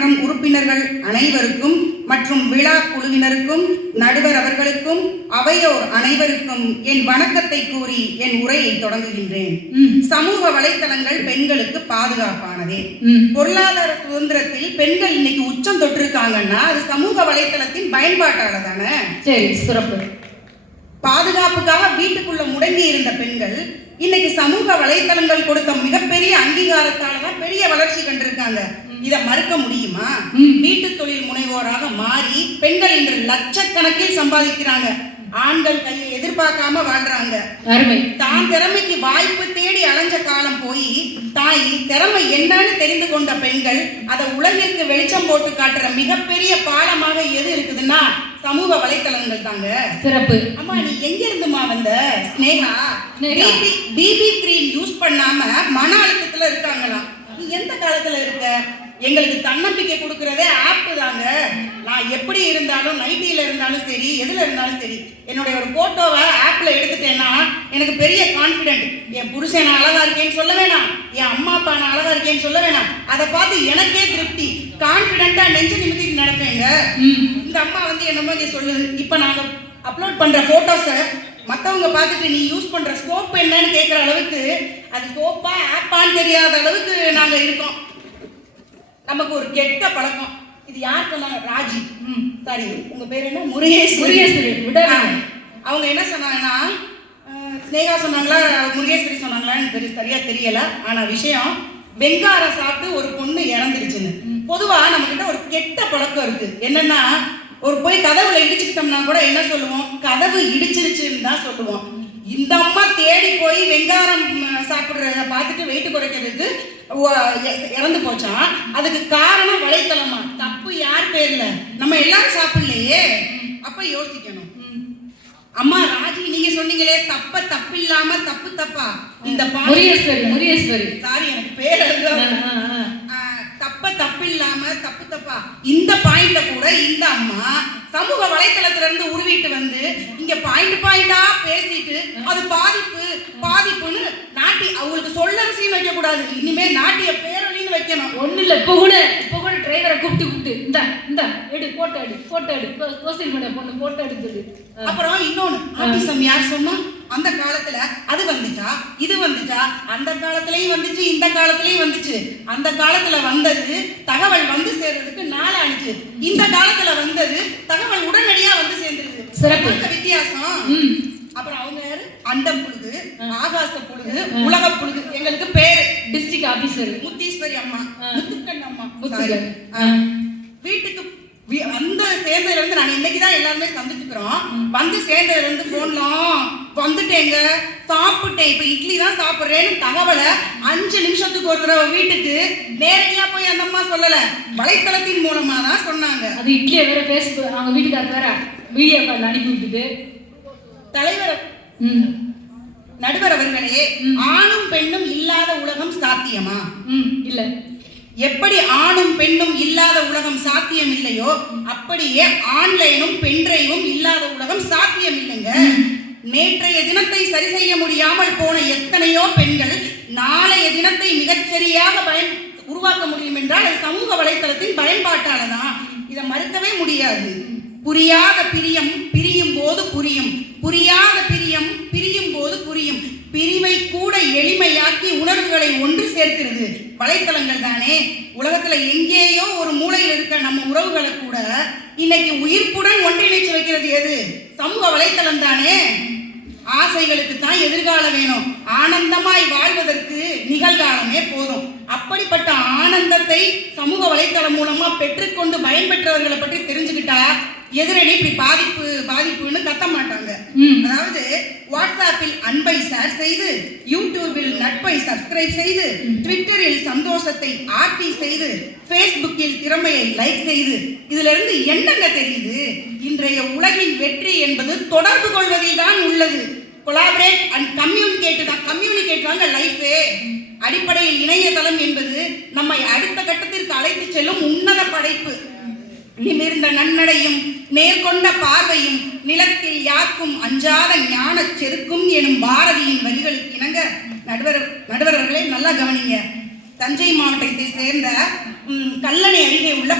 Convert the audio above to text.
மன்றம் உறுப்பினர்கள் அனைவருக்கும் மற்றும் விழா குழுவினருக்கும் நடுவர் அவர்களுக்கும் அவையோர் அனைவருக்கும் என் வணக்கத்தை கூறி என் உரையை தொடங்குகின்றேன். சமூக வலைத்தளங்கள் பெண்களுக்கு பாதுகாப்பானதே. பொருளாதார சுதந்திரத்தில் பெண்கள் இன்னைக்கு உச்சம் தொட்டிருக்காங்கன்னா அது சமூக வலைத்தளத்தின் பயன்பாட்டால தானே. சரி, சிறப்பு. பாதுகாப்புக்காக வீட்டுக்குள்ள முடங்கி இருந்த பெண்கள் இன்னைக்கு சமூக வலைத்தளங்கள் கொடுத்த மிகப்பெரிய அங்கீகாரத்தாலதான் பெரிய வளர்ச்சி கண்டிருக்காங்க. இதை மறுக்க முடியுமா? வீட்டு தொழில் முனைவோராக மாறி பெண்கள் இன்று லட்சக்கணக்கில் சம்பாதிக்கிறாங்க. ஆண்கள் கையை எதிர்பார்க்காம வாழ்றாங்க. தான் திறமைக்கு வாய்ப்பு தேடி அலைஞ்ச காலம் போய் தாய் திறமை என்னன்னு தெரிந்து கொண்ட பெண்கள் அதை உலகிற்கு வெளிச்சம் போட்டு காட்டுற மிகப்பெரிய பாலமாக எது இருக்குதுன்னா சமூக வலைத்தளங்கள் தாங்க. சிறப்பு. அம்மா, நீ எங்க இருந்துமா வந்த? ஸ்னேகா பிபி கிரீம் யூஸ் பண்ணாம மன அழுத்தத்துல இருக்காங்களாம். நீ எந்த காலத்துல இருக்க? எங்களுக்கு தன்னம்பிக்கை கொடுக்கறதே ஆப் தாங்க. நான் எப்படி இருந்தாலும் நைட்டில இருந்தாலும் சரி, எதுல இருந்தாலும் சரி, என்னுடைய ஒரு போட்டோவை ஆப்ல எடுத்துட்டேன்னா எனக்கு பெரிய கான்பிடென்ட். என் புருஷன் நான் அழகா இருக்கேன்னு சொல்ல வேணாம், என் அம்மா அப்பா நான் அழகா இருக்கேன்னு சொல்ல வேணாம், அதை பார்த்து எனக்கே திருப்தி, கான்பிடென்ட்டா நெஞ்சு நிமித்திட்டு நடப்பேங்க. இந்த அம்மா என்னமோ இங்க சொல்லுது. இப்ப நாங்க அப்லோட் பண்ற போட்டோஸை மற்றவங்க பார்த்துட்டு நீ யூஸ் பண்ற ஸ்கோப் என்னன்னு கேட்குற அளவுக்கு, அது ஸ்கோப்பா ஆப்பான்னு தெரியாத அளவுக்கு நாங்க இருக்கோம். நமக்கு ஒரு கெட்ட பழக்கம். இது யார் சொன்னாங்க? ராஜி. சாரி, உங்க பேர் என்ன? முருகேஸ்வரி. அவங்க என்ன சொன்னாங்கன்னா, ஸ்னேகா சொன்னாங்களா முருகேஸ்வரி சொன்னாங்களான்னு சரியா தெரியல. ஆனா விஷயம், வெங்காரம் சாப்பிட்டு ஒரு பொண்ணு இறந்துருச்சுன்னு. பொதுவா நம்ம கிட்ட ஒரு கெட்ட பழக்கம் இருக்கு. என்னன்னா, ஒரு போய் கதவுல இடிச்சுக்கிட்டோம்னா கூட என்ன சொல்லுவோம்? கதவு இடிச்சிருச்சுன்னு தான் சொல்லுவோம். இந்த அம்மா தேடி போய் வெங்காரம் சாப்பிடுறத பார்த்துட்டு வெயிட் குறைக்கிறதுக்கு இறந்து போச்சான். அதுக்கு காரணம் வலைத்தளமா? தப்பு யார் பேர்ல? நம்ம எல்லாரும் சாப்பிடலையே. அப்ப யோசிக்கணும். அம்மா ராஜி, நீங்க சொன்னீங்களே தப்பு இல்லாம தப்பு தப்பா? இந்த முருகேஸ்வரி சாரி, எனக்கு பேர் தப்பு இல்லாம தப்பு தப்பா இந்த பாயிண்ட கூட இந்த அம்மா சமூக வலைத்தளத்துல இருந்து உருவிட்டு வந்து இங்க பாயிண்டா பேசிட்டு அது பாதிப்புன்னு நாட்டி அவங்களுக்கு சொல்லரசின்னு வைக்க கூடாது. இனிமே நாட்டிய பேரொழின்னு வைக்கணும். ஒண்ணு இல்ல, இப்ப கூட டிரைவரை கூப்பிட்டு இந்த எடு போட்டோ எடு சோசியல் மீடியா பொண்ணு போட்டோ எடுத்தது. அப்புறம் இன்னொன்னு, ஆட்டிசம் யார் சொன்னா? அந்த காலத்துல அது வந்துச்சா இது வந்துச்சா? அந்த காலத்திலயும் வந்துச்சு, இந்த காலத்திலயும் வந்துச்சு. அந்த காலத்துல வந்தது தகவல் வந்து சேர்றதுக்கு நாள் ஆனிச்சு. இந்த காலத்துல வந்தது தகவல் உடனடியா வந்து சேர்ந்துருது. சிறப்பு வித்தியாசம். அப்புறம் அவங்க யாரு? அந்த புழுகு, ஆகாச புழுகு, உலக புழுகு. எங்களுக்கு பேரு டிஸ்ட்ரிக்ட் ஆபீசர் முத்தீஸ்வரி அம்மா, முத்துக்கண் அம்மா. வீட்டுக்கு அந்த சேர்ந்ததுல இருந்து நாங்க இன்னைக்குதான் எல்லாருமே சந்திச்சுக்கிறோம். வந்து சேர்ந்ததுல இருந்து போன்லாம் வந்துட்டேங்க, சாப்பிட்டேன், இப்ப இட்லி தான் சாப்பிடுறேன்னு தகவலை 5 நிமிஷத்துக்கு ஒரு தடவை வீட்டுக்கு நேரடியா போய் அந்த அம்மா சொல்லல, வலைத்தளத்தின் மூலமா தான் சொன்னாங்க. அது இட்லியை வேற பேச அவங்க வீட்டுக்காரர் வேற வீடியோ கால் அனுப்பி விட்டுட்டு. தலைவர் நடுவர் அவர்களே, ஆணும் பெண்ணும் இல்லாத உலகம் சாத்தியமா? இல்ல. எப்படி ஆணும் பெண்ணும் இல்லாத உலகம் சாத்தியம் இல்லையோ அப்படியே ஆன்லைனும் பென்ட்ரைவும் இல்லாத உலகம் சாத்தியம் இல்லைங்க. நேற்றைய தினத்தை சரி செய்ய முடியாமல் போன எத்தனையோ பெண்கள் நாளைய தினத்தை மிகச்சரியாக உருவாக்க முடியும் என்றால் அது சமூக வலைத்தளத்தின் பயன்பாட்டாலதான். இதை மறுக்கவே முடியாது. புரியாத பிரியம் பிரியும் போது புரியும், புரியாத பிரியம் பிரியும் போது புரியும். பிரிவை கூட எளிமையாக்கி உணர்வுகளை ஒன்று சேர்க்கிறது வலைத்தளங்கள் தானே. உலகத்துல எங்கேயோ ஒரு மூலையில் இருக்க நம்ம உறவுகளை கூட இன்னைக்கு உயிர்ப்புடன் ஒன்றிணைச்சு வைக்கிறது எது? சமூக வலைத்தளம் தானே. ஆசைகளுக்கு தான் எதிர்காலம் வேணும், ஆனந்தமாய் வாழ்வதற்கு நிகழ்காலமே போதும். அப்படிப்பட்ட ஆனந்தத்தை சமூக வலைத்தளம் மூலமா பெற்றுக்கொண்டு பயன்பெற்றவர்களை பற்றி தெரிஞ்சுக்கிட்டா எதிரணி இப்படி பாதிப்புன்னு கத்த மாட்டாங்க. அதாவது வாட்ஸ்அப்பில் அன்பை ஷேர் செய்து, யூடியூபில் நட்பை சப்ஸ்கிரைப் செய்து, ட்விட்டரில் சந்தோஷத்தை ஆர்டி செய்து, ஃபேஸ்புக்கில் திறமையை லைக் செய்து, இதுல இருந்து என்னங்க தெரியுது? இன்றைய உலகின் வெற்றி என்பது தொடர்பு கொள்வதில் தான் உள்ளது. கொலாபரேட் அண்ட் கம்யூனிகேட் தாங்க லைஃபே. அடிப்படையில் இணையதளம் என்பது நம்மை அடுத்த கட்டத்திற்கு அழைத்து செல்லும் உன்னத படைப்பு. நிமிர்ந்த நன்னடையும் நேர்கொண்ட பார்வையும் நிலத்தில் யாருக்கும் அஞ்சாத ஞான செருக்கும் எனும் பாரதியின் வரிகளுக்கு இணங்க நடுவர்களே நல்லா கவனிங்க. தஞ்சை மாவட்டத்தை சேர்ந்த கல்லணை அருகே உள்ள